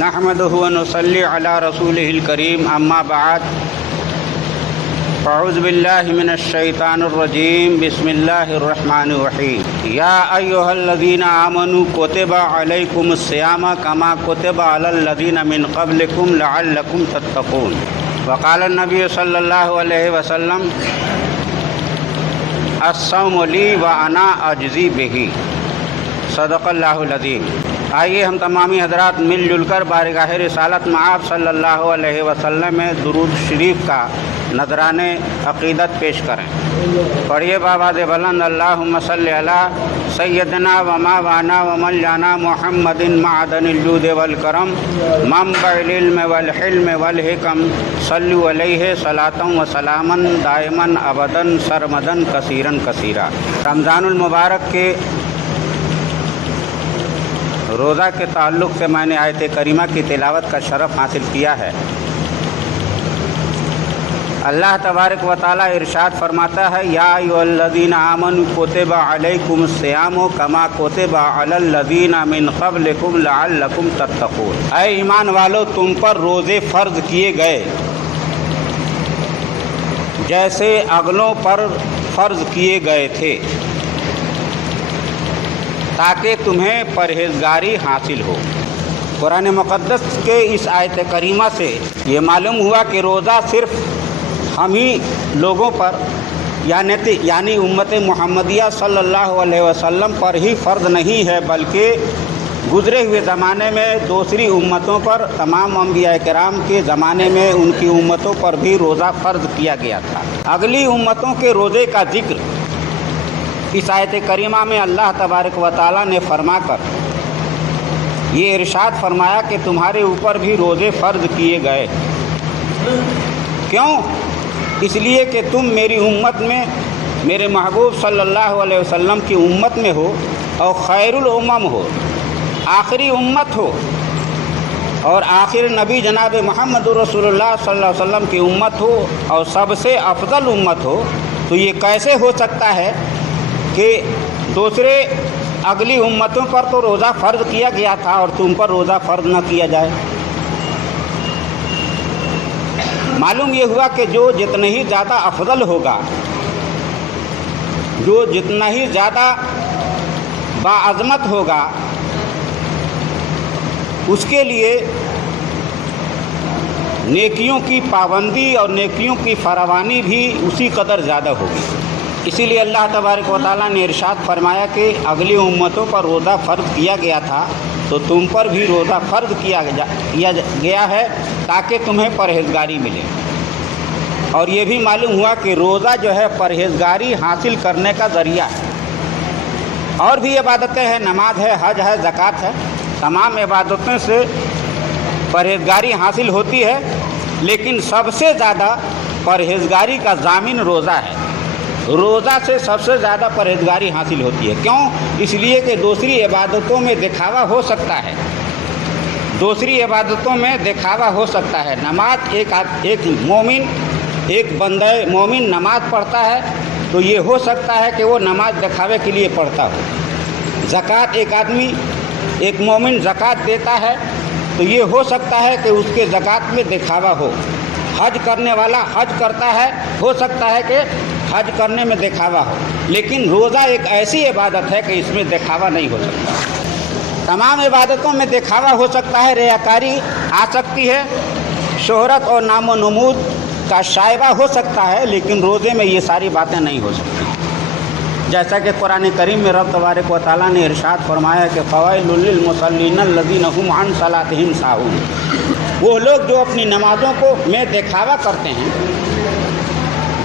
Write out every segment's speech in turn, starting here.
نحمده ونصلي على رسوله الكريم اما بعد اعوذ باللہ من الشیطان الرجیم بسم اللہ الرحمن الرحیم یا ایہا الذین آمنوا کتب علیکم الصیام کما کتب علی الذین من قبلکم لعلکم تتقون وقال النبی صلی اللہ علیہ وسلم الصوم لی وانا اجزی بہ صدق اللہ العظیم۔ آئیے ہم تمامی حضرات مل جل کر بارگاہ رسالت میں آپ صلی اللہ علیہ وسلم میں درود شریف کا نذران عقیدت پیش کریں۔ پڑھیے بآواز بلند اللہم صلی علی سیدنا و مولانا و مولانا محمد معدن الجود والکرم منبع العلم والحلم والحکم صلو علیہ صلاۃ و سلاما دائما ابدا سرمدا کثیرا کثیرا۔ رمضان المبارک کے روزہ کے تعلق سے میں نے آیت کریمہ کی تلاوت کا شرف حاصل کیا ہے۔ اللہ تبارک و تعالیٰ ارشاد فرماتا ہے یا ایھا الذین آمنوا کتب علیکم الصیام کما کتب علی الذین من قبلکم لعلکم تتقون۔ اے ایمان والو، تم پر روزے فرض کیے گئے جیسے اگلوں پر فرض کیے گئے تھے تاکہ تمہیں پرہیزگاری حاصل ہو۔ قرآن مقدس کے اس آیت کریمہ سے یہ معلوم ہوا کہ روزہ صرف ہم ہی لوگوں پر یعنی امت محمدیہ صلی اللہ علیہ وسلم پر ہی فرض نہیں ہے، بلکہ گزرے ہوئے زمانے میں دوسری امتوں پر، تمام انبیاء کرام کے زمانے میں ان کی امتوں پر بھی روزہ فرض کیا گیا تھا۔ اگلی امتوں کے روزے کا ذکر اس آیت کریمہ میں اللہ تبارک و تعالیٰ نے فرما کر یہ ارشاد فرمایا کہ تمہارے اوپر بھی روزے فرض کیے گئے۔ کیوں؟ اس لیے کہ تم میری امت میں، میرے محبوب صلی اللہ علیہ وسلم کی امت میں ہو اور خیر الامم ہو، آخری امت ہو اور آخر نبی جناب محمد رسول اللہ صلی اللہ علیہ وسلم کی امت ہو اور سب سے افضل امت ہو، تو یہ کیسے ہو سکتا ہے کہ دوسرے اگلی امتوں پر تو روزہ فرض کیا گیا تھا اور تم پر روزہ فرض نہ کیا جائے؟ معلوم یہ ہوا کہ جو جتنا ہی زیادہ افضل ہوگا، جو جتنا ہی زیادہ باعظمت ہوگا، اس کے لیے نیکیوں کی پابندی اور نیکیوں کی فراوانی بھی اسی قدر زیادہ ہوگی۔ اسی لیے اللہ تبارک و تعالیٰ نے ارشاد فرمایا کہ اگلی امتوں پر روزہ فرض کیا گیا تھا تو تم پر بھی روزہ فرض کیا گیا ہے تاکہ تمہیں پرہیزگاری ملے۔ اور یہ بھی معلوم ہوا کہ روزہ جو ہے پرہیزگاری حاصل کرنے کا ذریعہ ہے۔ اور بھی عبادتیں ہیں، نماز ہے، حج ہے، زکوٰۃ ہے، تمام عبادتوں سے پرہیزگاری حاصل ہوتی ہے، لیکن سب سے زیادہ پرہیزگاری کا ضامن روزہ ہے۔ روزہ سے سب سے زیادہ پرہیزگاری حاصل ہوتی ہے۔ کیوں؟ اس لیے کہ دوسری عبادتوں میں دکھاوا ہو سکتا ہے، دوسری عبادتوں میں دکھاوا ہو سکتا ہے۔ نماز ایک مومن، ایک بندہ مومن نماز پڑھتا ہے تو یہ ہو سکتا ہے کہ وہ نماز دکھاوے کے لیے پڑھتا ہو۔ زکوٰۃ ایک مومن زکوٰۃ دیتا ہے تو یہ ہو سکتا ہے کہ اس کے زکوٰۃ میں دکھاوا ہو۔ حج کرنے والا حج کرتا ہے، ہو سکتا ہے کہ حج کرنے میں دکھاوا ہو، لیکن روزہ ایک ایسی عبادت ہے کہ اس میں دکھاوا نہیں ہو سکتا۔ تمام عبادتوں میں دکھاوا ہو سکتا ہے، ریاکاری آ سکتی ہے، شہرت اور نام و نمود کا شائبہ ہو سکتا ہے، لیکن روزے میں یہ ساری باتیں نہیں ہو سکتی۔ جیسا کہ قرآن کریم میں رب تبارک و تعالیٰ نے ارشاد فرمایا کہ فوائل للمصلین الذین هم عن صلاتهم ساہون۔ وہ لوگ جو اپنی نمازوں کو میں دکھاوا کرتے ہیں،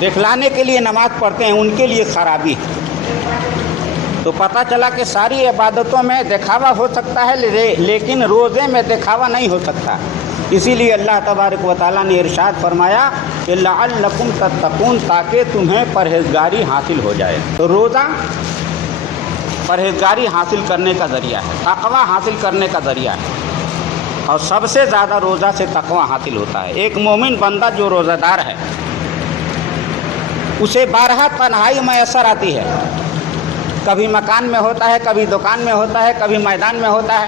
دکھلانے کے لیے نماز پڑھتے ہیں، ان کے لیے خرابی ہے۔ تو پتہ چلا کہ ساری عبادتوں میں دکھاوا ہو سکتا ہے، لیکن روزے میں دکھاوا نہیں ہو سکتا۔ اسی لیے اللہ تبارک و تعالیٰ نے ارشاد فرمایا کہ لعلکم تتقون، تاکہ تمہیں پرہیزگاری حاصل ہو جائے۔ تو روزہ پرہیزگاری حاصل کرنے کا ذریعہ ہے، تقویٰ حاصل کرنے کا ذریعہ ہے، اور سب سے زیادہ روزہ سے تقویٰ حاصل ہوتا ہے۔ ایک مومن بندہ جو روزہ دار ہے اسے بارہا تنہائی میسر آتی ہے، کبھی مکان میں ہوتا ہے، کبھی دکان میں ہوتا ہے، کبھی میدان میں ہوتا ہے،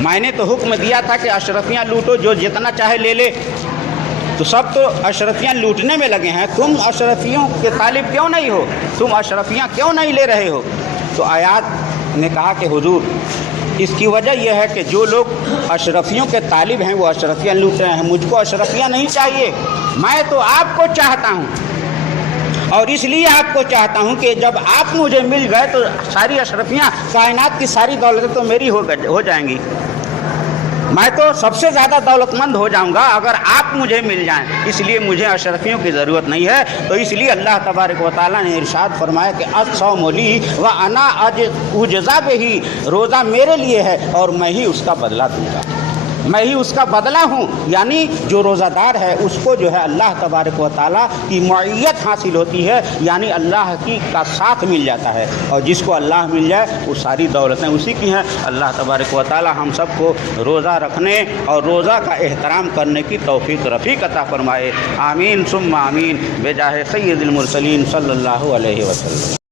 میں نے تو حکم دیا تھا کہ اشرفیاں لوٹو، جو جتنا چاہے لے لے، تو سب تو اشرفیاں لوٹنے میں لگے ہیں، تم اشرفیوں کے طالب کیوں نہیں ہو؟ تم اشرفیاں کیوں نہیں لے رہے ہو؟ تو آیات نے کہا کہ حضور اس کی وجہ یہ ہے کہ جو لوگ اشرفیوں کے طالب ہیں وہ اشرفیاں لوٹ رہے ہیں، مجھ کو اشرفیاں نہیں چاہیے، میں تو آپ کو چاہتا ہوں، اور اس لیے آپ کو چاہتا ہوں کہ جب آپ مجھے مل گئے تو ساری اشرفیاں، کائنات کی ساری دولتیں تو میری ہو جائیں گی، میں تو سب سے زیادہ دولت مند ہو جاؤں گا اگر آپ مجھے مل جائیں، اس لیے مجھے اشرفیوں کی ضرورت نہیں ہے۔ تو اس لیے اللہ تبارک و تعالیٰ نے ارشاد فرمایا کہ الصوم لی وانا اجزا بہ، روزہ میرے لیے ہے اور میں ہی اس کا بدلہ دوں گا، میں ہی اس کا بدلہ ہوں، یعنی جو روزہ دار ہے اس کو جو ہے اللہ تبارک و تعالیٰ کی معیت حاصل ہوتی ہے، یعنی اللہ کا ساتھ مل جاتا ہے، اور جس کو اللہ مل جائے وہ ساری دولتیں اسی کی ہیں۔ اللہ تبارک و تعالیٰ ہم سب کو روزہ رکھنے اور روزہ کا احترام کرنے کی توفیق رفیق عطا فرمائے، آمین ثم آمین، بجاہ سید المرسلین صلی اللہ علیہ وسلم۔